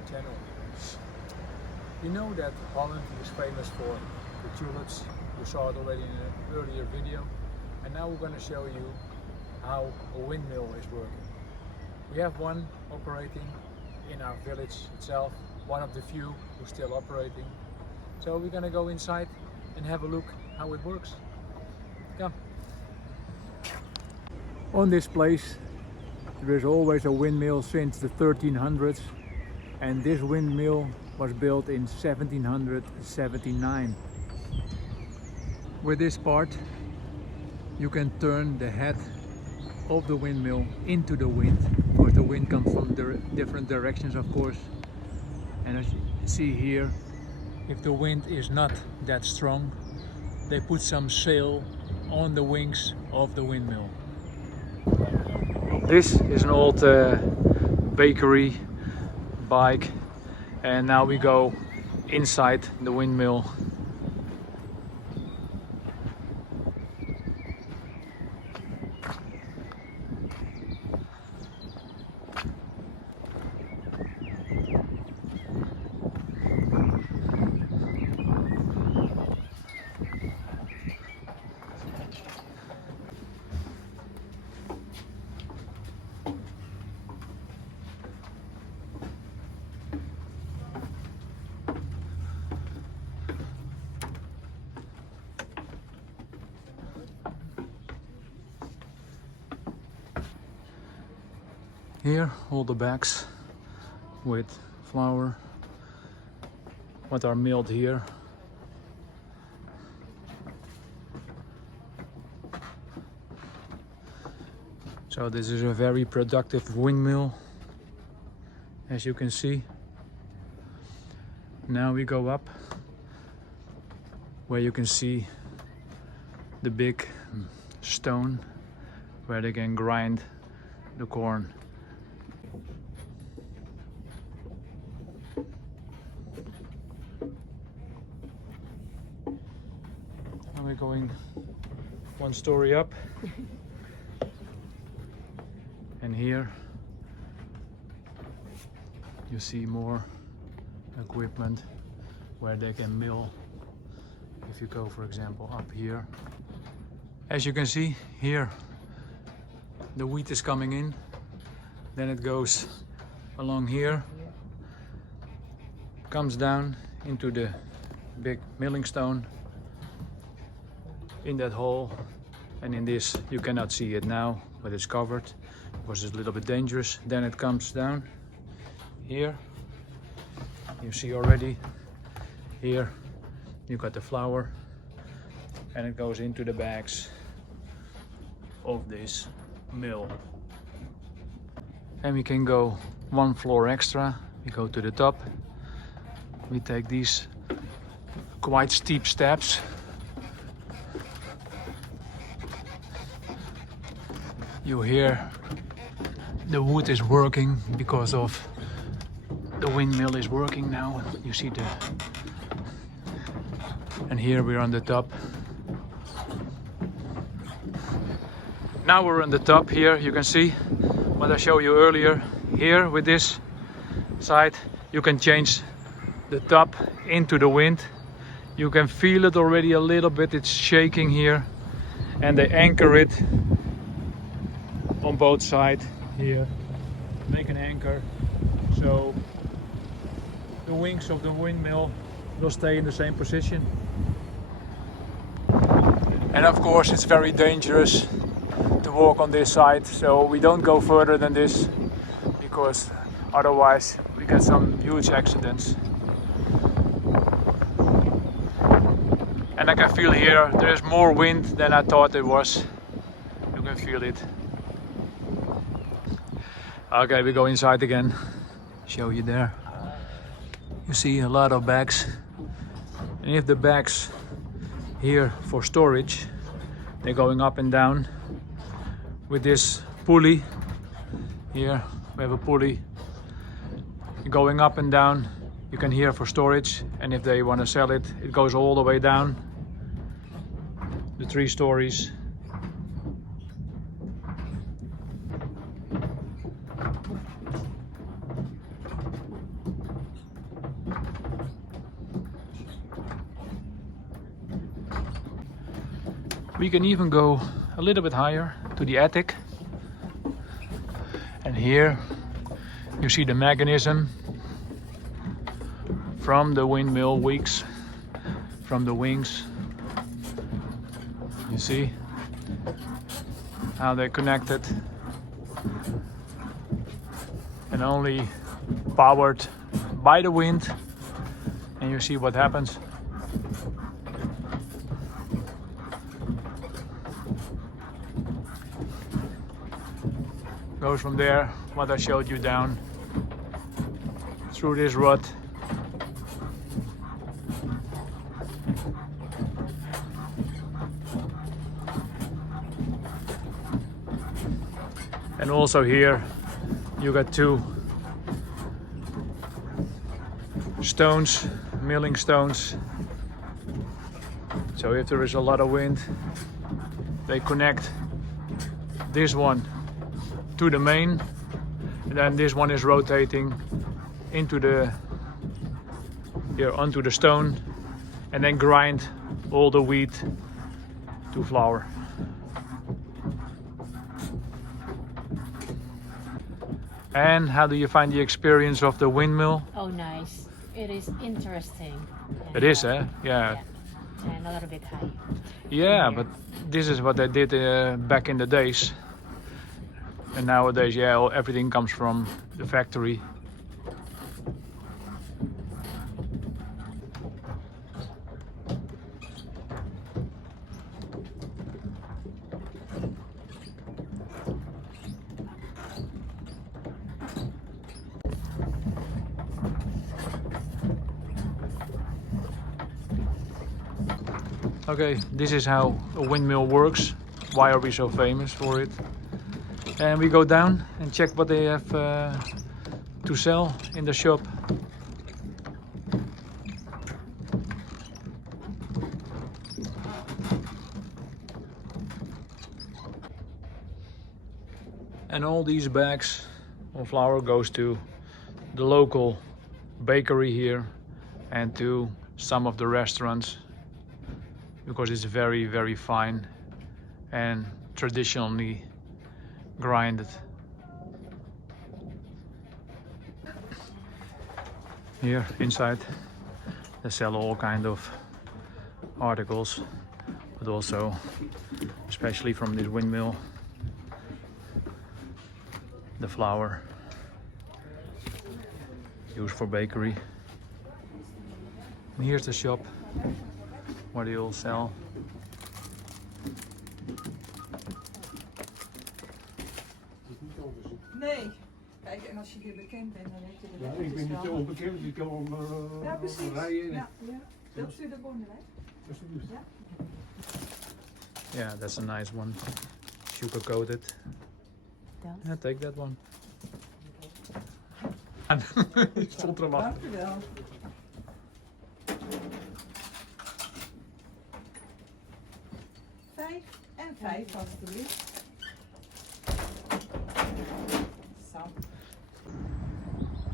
our channel. You know that Holland is famous for the tulips. You saw it already in an earlier video. And now we're going to show you how a windmill is working. We have one operating in our village itself, one of the few who's still operating. So we're going to go inside and have a look how it works. Come. On this place there is always a windmill since the 1300s, and this windmill was built in 1779. With this part you can turn the head of the windmill into the wind, because the wind comes from different directions, of course. And as you see here, if the wind is not that strong, they put some sail on the wings of the windmill. This is an old bakery bike, and now we go inside the windmill. Here all the bags with flour, what are milled here. So this is a very productive windmill, as you can see. Now we go up where you can see the big stone where they can grind the corn. Now we're going one story up. And here you see more equipment where they can mill. If you go, for example, up here, as you can see here, the wheat is coming in, then it goes along here, comes down into the big milling stone in that hole, and in this you cannot see it now, but it's covered because it's a little bit dangerous. Then it comes down here, you see already here you got the flour, and it goes into the bags of this mill. And we can go one floor extra. We go to the top, we take these quite steep steps. You hear the wood is working because of the windmill is working now. You see the, and here we're on the top. Now we're on the top here. You can see what I showed you earlier. Here with this side you can change the top into the wind. You can feel it already a little bit, it's shaking here, and they anchor it on both sides here, make an anchor, so the wings of the windmill will stay in the same position. And of course it's very dangerous to walk on this side, so we don't go further than this, because otherwise we get some huge accidents. And I can feel here there is more wind than I thought there was. You can feel it. Okay, we go inside again. Show you there. You see a lot of bags. And if the bags here for storage, they're going up and down with this pulley. Here we have a pulley going up and down. You can hear for storage, and if they want to sell it, it goes all the way down the 3 stories. We can even go a little bit higher to the attic. And here you see the mechanism from the windmill wings, from the wings. You see how they're connected and only powered by the wind. And you see what happens. Goes from there, what I showed you down, through this rod. And also here you got two stones, milling stones. So if there is a lot of wind, they connect this one to the main, and then this one is rotating into the here onto the stone, and then grind all the wheat to flour. And how do you find the experience of the windmill? Oh, nice. It is interesting. It is, eh? Yeah. And a little bit high. Yeah, but this is what they did back in the days. And nowadays, yeah, everything comes from the factory. Okay, this is how a windmill works. Why are we so famous for it? And we go down and check what they have to sell in the shop. And all these bags of flour goes to the local bakery here and to some of the restaurants, because it's very, very fine and traditionally grinded. Here inside they sell all kind of articles, but also especially from this windmill, the flour used for bakery. And here's the shop where they all sell. Nee. Kijk, en als je hier bekend bent, dan weet je dat. Ja, ik ben niet onbekend, dus ik kan ja, precies. rijden. Ja, ja. Wilt u de bondenwijk? Ja. Yeah, that's a nice one. Sugar coated. Yeah, take that one. Stond er maar. Dank u wel. En 5 alstublieft. Zo.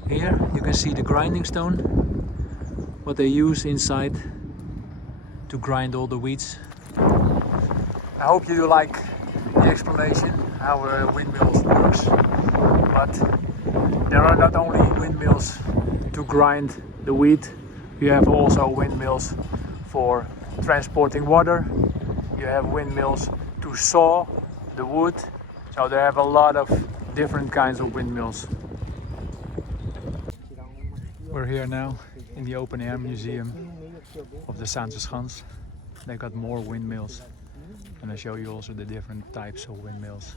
Here you can see the grinding stone, what they use inside to grind all the wheats. I hope you like the explanation how windmills works, but there are not only windmills to grind the wheat, you have also windmills for transporting water, you have windmills to saw the wood, so they have a lot of different kinds of windmills. We're here now in the open air museum of the Zaanse Schans. They got more windmills, and I show you also the different types of windmills.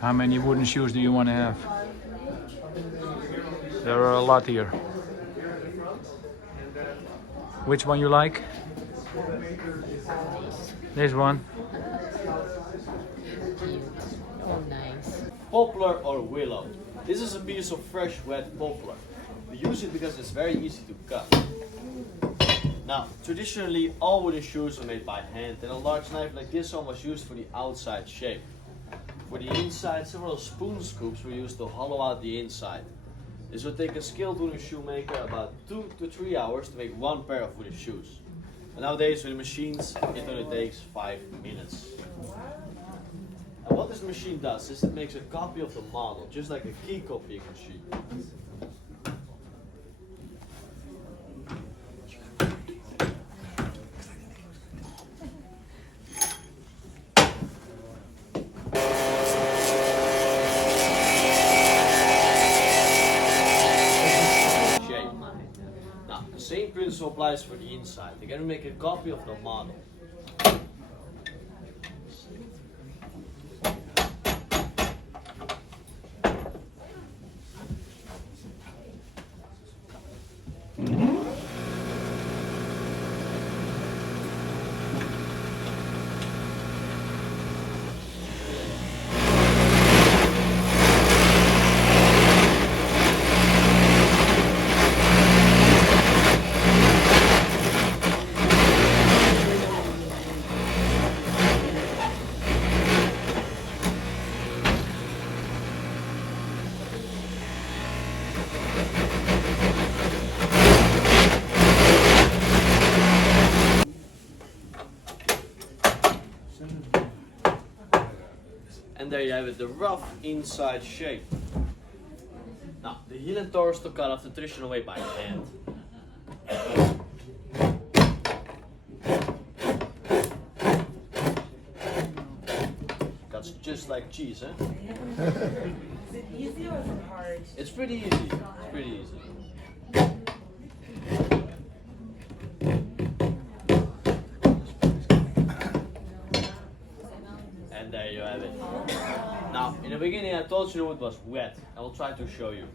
How many wooden shoes do you want to have? There are a lot here. Which one you like? This one. Oh, nice. Poplar or willow. This is a piece of fresh wet poplar. We use it because it's very easy to cut. Now, traditionally, all wooden shoes are made by hand, and a large knife like this one was used for the outside shape. For the inside, several spoon scoops were used to hollow out the inside. This would take a skilled wooden shoemaker about 2 to 3 hours to make one pair of wooden shoes. And nowadays, with machines, it only takes 5 minutes. And what this machine does is it makes a copy of the model, just like a key copying machine. Same principle applies for the inside. Again, we make a copy of the model. And there you have it, the rough inside shape. Now, the heel and toe are still cut off the traditional way by hand. Cuts just like cheese, eh? Is it easy or is it hard? It's pretty easy. It's pretty easy. And there you have it. Now, in the beginning I told you it was wet. I will try to show you.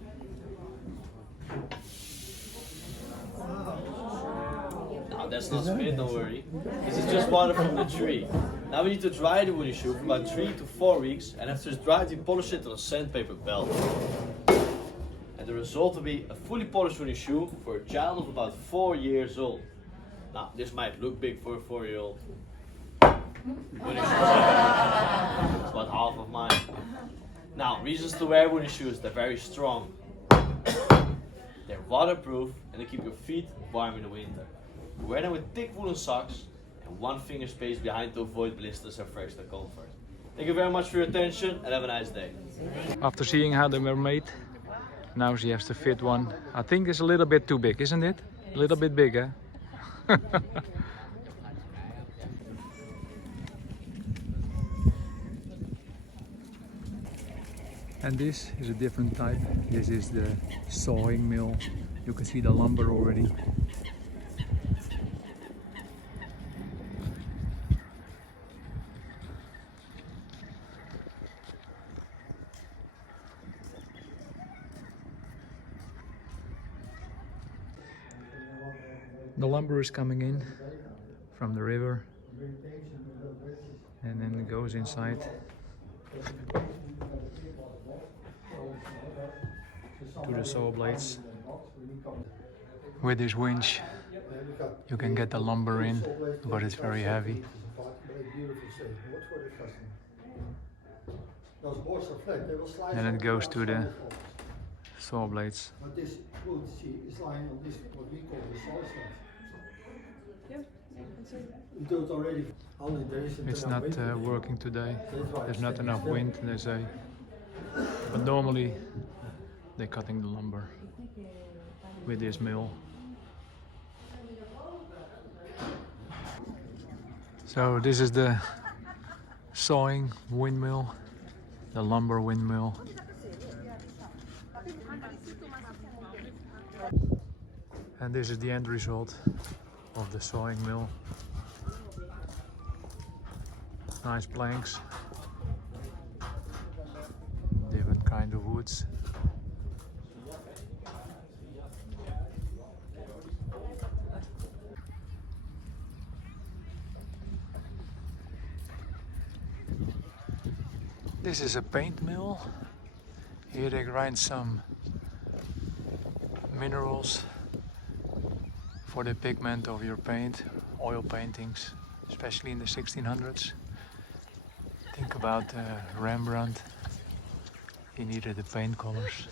Now that's not spit, don't worry. This is just water from the tree. Now we need to dry the wooden shoe for about 3 to 4 weeks, and after it's dried we polish it on a sandpaper belt. And the result will be a fully polished wooden shoe for a child of about 4 years old. Now this might look big for a 4-year-old. Wooden shoes. It's about half of mine. Now, reasons to wear wooden shoes, they're very strong. They're waterproof and they keep your feet warm in the winter. Wear them with thick woolen socks and 1 finger space behind to avoid blisters and for extra comfort. Thank you very much for your attention and have a nice day. After seeing how they were made, now she has to fit one. I think it's a little bit too big, isn't it? A little bit bigger. And this is a different type. This is the sawing mill. You can see the lumber already. The lumber is coming in from the river and then it goes inside. To the saw blades. With this winch you can get the lumber in, but it's very heavy. And it goes to the saw blades. But this wood, see, is lying on this, what we call the saw slab. We do it already. Holland, there isn't It's enough not wind. working today. That's why There's it's not taking enough still. wind, they say. But normally they're cutting the lumber with this mill. So this is the sawing windmill, the lumber windmill. And this is the end result of the sawing mill. Nice planks, different kind of woods. This is a paint mill. Here they grind some minerals for the pigment of your paint, oil paintings, especially in the 1600s. Think about Rembrandt. He needed the paint colors.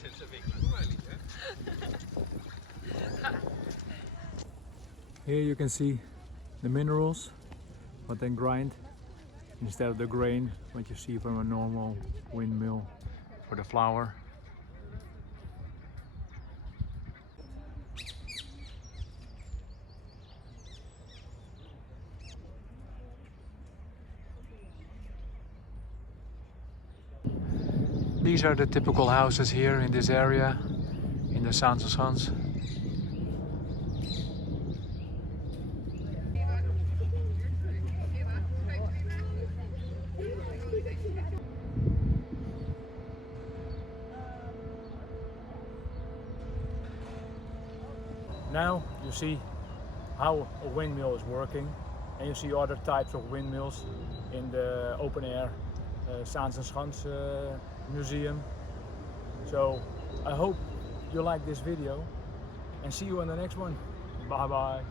Here you can see the minerals, but then grind instead of the grain, what you see from a normal windmill for the flour. These are the typical houses here in this area, in the Saanse. Now you see how a windmill is working, and you see other types of windmills in the open air Saanse museum. So I hope you like this video and see you in the next one. Bye bye.